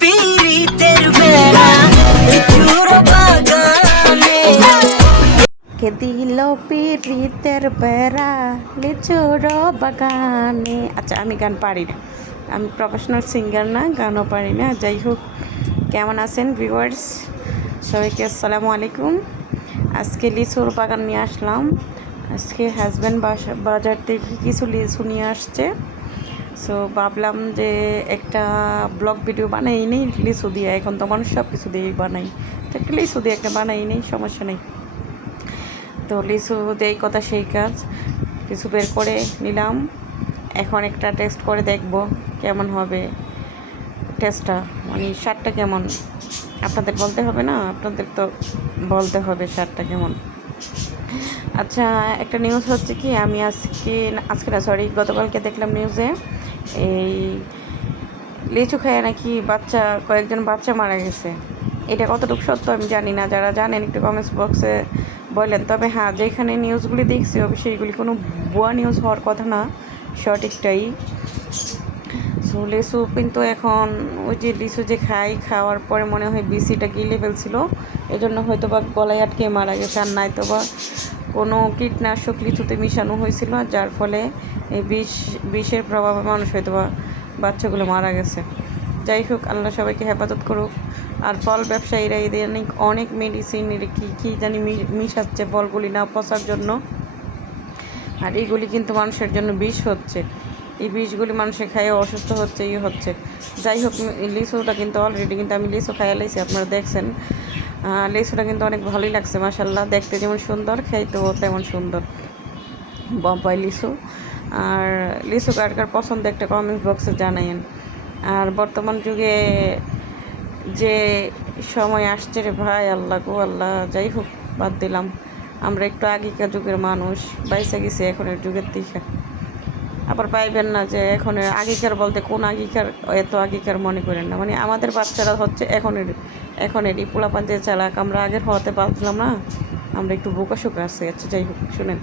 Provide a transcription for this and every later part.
পীড়িতের বেড়া লিচুর বাগানে কে দিল পিরিতের বেড়া লিচুর বাগানে। আচ্ছা, আমি গান পারি না, আমি প্রফেশনাল সিঙ্গার না, গানও পারি না। যাই হোক, কেমন আছেন ভিউয়ার্স? সবাইকে আসসালামু আলাইকুম। আজকে লিচুর বাগান নিয়ে আসলাম। আজকে হাজব্যান্ড বাজার থেকে কিছু লিচু নিয়ে আসছে। সো ভাবলাম যে একটা ব্লগ ভিডিও বানাই নেই লিচু দিয়ে। এখন তো মানুষ সব কিছু দিয়েই বানাই, তো একটা লিচু দিয়ে একটা বানাই নেই, সমস্যা নেই। তো লিচু দেই কথা সেই কাজ, কিছু বের করে নিলাম। এখন একটা টেস্ট করে দেখব কেমন হবে টেস্টটা, মানে স্বাদটা কেমন। আপনাদের বলতে হবে না, আপনাদের তো বলতে হবে স্বাদটা কেমন। আচ্ছা, একটা নিউজ হচ্ছে কি, আমি আজকে না সরি গতকালকে দেখলাম নিউজে, এই লিচু খেয়ে নাকি কয়েকজন বাচ্চা মারা গেছে। এটা কতটুকু সত্য আমি জানি না, যারা জানেন একটু কমেন্টস বক্সে বললেন। তবে হ্যাঁ, যেখানে নিউজগুলি দেখছি অবশ্যই এগুলি কোনো ভুয়া নিউজ হওয়ার কথা না, সঠিকটাই। সো লিচু কিন্তু এখন ওই যে লিচু যে খাওয়ার পরে মনে হয় বিসিটা গিলে ফেলছিল, এই জন্য হয়তো বা গলায় আটকে মারা গেছে। আর নাই তো বা কোনো কীটনাশক লিচুতে মিশানো হয়েছিল, যার ফলে এই বিষের প্রভাবে মানুষ হয়তো বা বাচ্চাগুলো মারা গেছে। যাই হোক, আল্লাহ সবাইকে হেফাজত করুক। আর ফল ব্যবসায়ীরা এদের অনেক মেডিসিন কী জানি মিশাচ্ছে ফলগুলি না পচার জন্য। আর এইগুলি কিন্তু মানুষের জন্য বিষ হচ্ছে, এই বিষগুলি মানুষে খাইয়ে অসুস্থ হচ্ছে, হচ্ছে। যাই হোক, লিচুটা কিন্তু অলরেডি কিন্তু আমি লিচু খাইয়ে লাইছি, আপনারা দেখছেন। লিচুটা কিন্তু অনেক ভালোই লাগছে মাশাল্লাহ, দেখতে যেমন সুন্দর খেতেও তেমন সুন্দর বোম্বাই লিচু। আর লিচু কার পছন্দ একটা কমেন্ট বক্সে জানাইন। আর বর্তমান যুগে যে সময় আসছে রে ভাই, আল্লাহ গো আল্লাহ। যাই হোক, বাদ দিলাম, আমরা একটু আগেকার যুগের মানুষ, বাইসে গেছি এখনের যুগের দিকে। আবার পাইবেন না যে এখনের আগেকার বলতে কোন আগেকার, এত আগেকার মনে করেন না, মানে আমাদের বাচ্চারা হচ্ছে এখনেরই পোলাপান যে চালাক, আমরা আগের হওয়াতে পারছিলাম না, আমরা একটু বোকাশোকা আছি। আচ্ছা যাই হোক, শুনেন,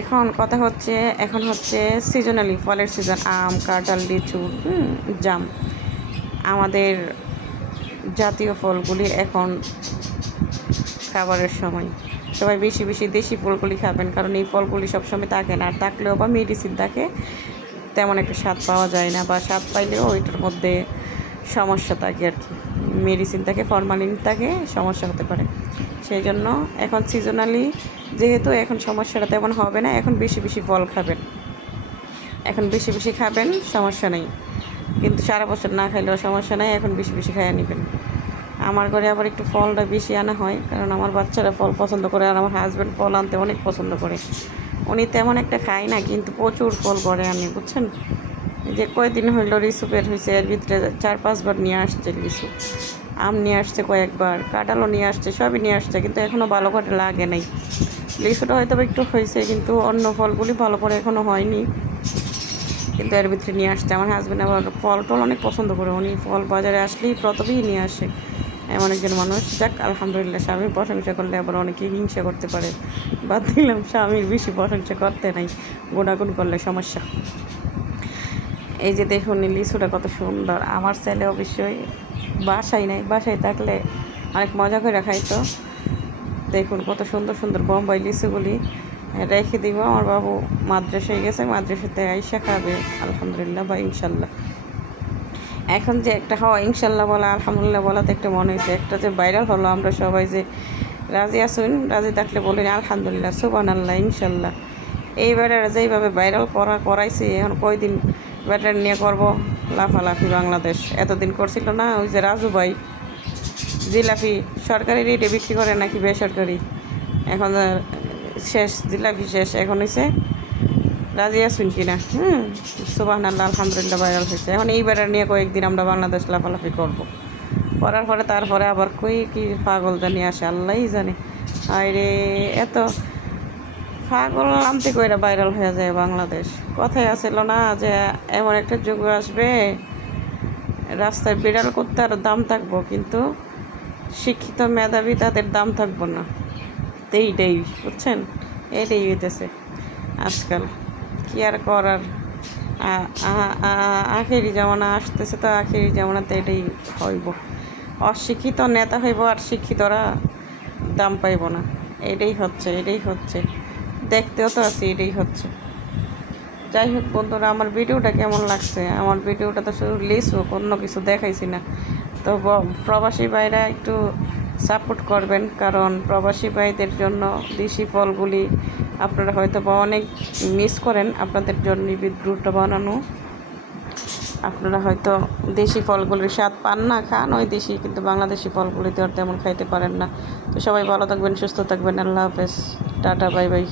এখন কথা হচ্ছে, এখন হচ্ছে সিজনালি ফলের সিজন, আম, কাঁঠাল, লিচু, জাম, আমাদের জাতীয় ফলগুলি এখন খাবারের সময়। সবাই বেশি বেশি দেশি ফলগুলি খাবেন, কারণ এই ফলগুলি সবসময় থাকে না, আর থাকলেও বা মেডিসিন থাকে, তেমন একটা স্বাদ পাওয়া যায় না, বা স্বাদ পাইলেও ওইটার মধ্যে সমস্যা থাকে আর কি, মেডিসিন থাকে, ফরমালিন থাকে, সমস্যা হতে পারে। সেই জন্য এখন সিজনালি যেহেতু এখন সমস্যাটা তেমন হবে না, এখন বেশি বেশি ফল খাবেন, এখন বেশি বেশি খাবেন, সমস্যা নেই। কিন্তু সারা বছর না খাইলেও সমস্যা নেই, এখন বেশি বেশি খাইয়ে নেবেন। আমার ঘরে আবার একটু ফলটা বেশি আনা হয়, কারণ আমার বাচ্চারা ফল পছন্দ করে, আর আমার হাজব্যান্ড ফল আনতে অনেক পছন্দ করে। উনি তেমন একটা খায় না, কিন্তু প্রচুর ফল করে আনি, বুঝছেন। যে কয়েকদিন হইলো লিচু বের হয়েছে, এর ভিতরে 4-5 বার নিয়ে আসছে লিচু। আম নিয়ে আসছে কয়েকবার, কাঁঠালও নিয়ে আসছে, সবই নিয়ে আসছে, কিন্তু এখনও ভালো করে লাগে নাই। লিচুটা হয়তো একটু হয়েছে, কিন্তু অন্য ফলগুলি ভালো করে এখনও হয়নি, কিন্তু এর ভিতরে নিয়ে আসছে। আমার হাজব্যান্ড আবার ফল টল অনেক পছন্দ করে, উনি ফল বাজারে আসলেই প্রথমেই নিয়ে আসে, এমন একজন মানুষ। যাক আলহামদুলিল্লাহ, স্বামীর প্রশংসা করলে আবার অনেকেই হিংসা করতে পারে, বাদ দিলাম, স্বামীর বেশি প্রশংসা করতে নাই, গুণাগুণ করলে সমস্যা। এই যে দেখুন লিচুটা কত সুন্দর, আমার ছেলে অবশ্যই বাসায় নাই, বাসায় থাকলে অনেক মজা করে খাইতো। দেখুন কত সুন্দর সুন্দর বোম্বাই লিচুগুলি রেখে দিব, আমার বাবু মাদ্রাসায় গেছে, মাদ্রাসাতে আইসা খাবে আলহামদুলিল্লাহ বা ইনশাল্লাহ। এখন যে একটা হওয়া ইনশাল্লাহ বলা, আলহামদুলিল্লাহ বলাতে একটা মনে হয়েছে, একটা যে ভাইরাল হলো, আমরা সবাই যে রাজি আসুন, রাজি থাকলে বলেন আলহামদুলিল্লাহ, সুবহানাল্লাহ, ইনশাল্লাহ। এইবারে যেইভাবে ভাইরাল করাইছি, এখন কয়দিন ব্যাটার নিয়ে করবো লাফালাফি। বাংলাদেশ এতদিন করছিল না, ওই যে রাজু ভাই জিলাপি সরকারি রেটে বিক্রি করে নাকি বেসরকারি, এখন শেষ, জিলাপি শেষ, এখন হয়েছে রাজি আসুন কিনা, সুবহানাল্লাহ, আলহামদুলিল্লাহ ভাইরাল হয়েছে। এখন এই ব্যাটার নিয়ে কয়েকদিন আমরা বাংলাদেশ লাফালাফি করবো, করার পরে তারপরে আবার কি পাগলটা নিয়ে আসে আল্লাহই জানে। আরে এত পাগল আনতে কইরা ভাইরাল হয়ে যায় বাংলাদেশ। কথাই আছিল না যে এমন একটা যুগ আসবে, রাস্তায় বিড়াল কুত্তার দাম থাকবো, কিন্তু শিক্ষিত মেধাবী তাদের দাম থাকবো না। এইটাই বুঝছেন, এটাই হইতেছে আজকাল, কি আর করার। আখেরি জামানা আসতেছে, তো আখেরি জামানাতে এটাই হইব। অশিক্ষিত নেতা হইব আর শিক্ষিতরা দাম পাইব না। এটাই হচ্ছে দেখতেও তো আছি, এটাই হচ্ছে। যাই হোক বন্ধুরা, আমার ভিডিওটা কেমন লাগছে? আমার ভিডিওটা তো শুধু হোক, অন্য কিছু দেখাইছি না। তো প্রবাসী ভাইরা একটু সাপোর্ট করবেন, কারণ প্রবাসী ভাইদের জন্য দেশি ফলগুলি আপনারা হয়তো বা অনেক মিস করেন। আপনাদের জন্য ভিডিওটা বানানো। আপনারা হয়তো দেশি ফলগুলির স্বাদ পান না, খান ওই দেশি, কিন্তু বাংলাদেশি ফলগুলি তো আর তেমন খাইতে পারেন না। তো সবাই ভালো থাকবেন, সুস্থ থাকবেন। আল্লাহ হাফেজ, টাটা, বাই বাই।